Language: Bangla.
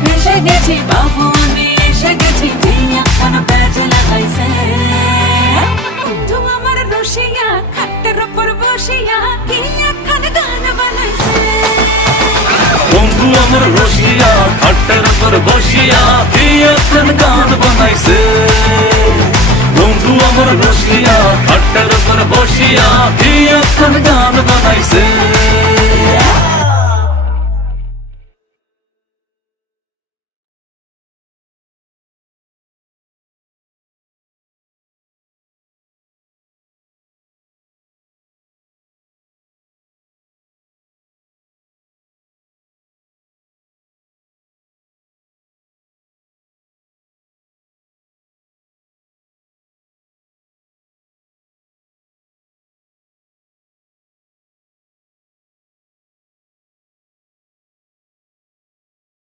ফেসে গেছি বাবু আমি এসে গেছি এখন প্যাচ লাগাইছে বন্ধু আমার রসিয়া খাটের উপর বসিয়া কি এখন গান বানাইছে বন্ধু আমার রসিয়া